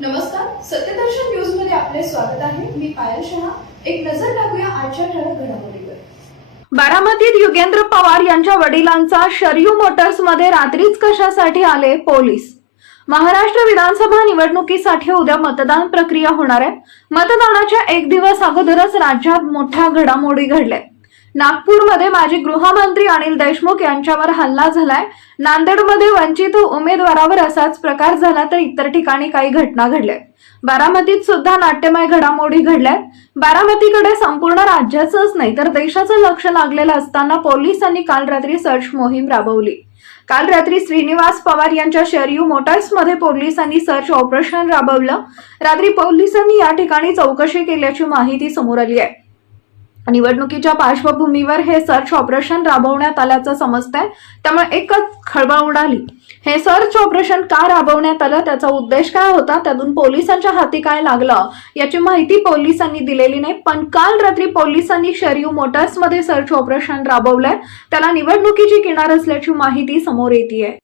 नमस्कार सत्यदर्शन न्यूजमध्ये आपले स्वागत आहे. मी पायल शहा. एक नजर टाकूया आजच्या ठळक घडामोडीवर. बारामतीत युगेंद्र पवार यांच्या वडिलांचा शरयू मोटर्समध्ये रात्रीच कशासाठी आले पोलीस? महाराष्ट्र विधानसभा निवडणुकीसाठी उद्या मतदान प्रक्रिया होणार आहे. मतदानाच्या एक दिवस अगोदरच राज्यात मोठ्या घडामोडी घडल्या. नागपूरमध्ये माजी गृहमंत्री अनिल देशमुख यांच्यावर हल्ला झालाय. नांदेडमध्ये वंचित उमेदवारावर असाच प्रकार झाला तर इतर ठिकाणी काही घटना घडल्या बारामतीत सुद्धा नाट्यमय घडामोडी घडल्यात. बारामतीकडे संपूर्ण राज्याचंच नाही तर देशाचं लक्ष लागलेलं असताना पोलिसांनी काल रात्री सर्च मोहीम राबवली. काल रात्री श्रीनिवास पवार यांच्या शरयू मोटर्समध्ये पोलिसांनी सर्च ऑपरेशन राबवलं. रात्री पोलिसांनी या ठिकाणी चौकशी केल्याची माहिती समोर आली आहे. निवडणुकीच्या पार्श्वभूमीवर हे सर्च ऑपरेशन राबवण्यात आल्याचं समजतंय. त्यामुळे एकच खळबळ उडाली. हे सर्च ऑपरेशन का राबवण्यात आलं? त्याचा उद्देश काय होता? त्यातून पोलिसांच्या हाती काय लागलं? याची माहिती पोलिसांनी दिलेली नाही. पण काल रात्री पोलिसांनी शरीव मोटर्समध्ये सर्च ऑपरेशन राबवलंय. त्याला निवडणुकीची किनार असल्याची माहिती समोर येते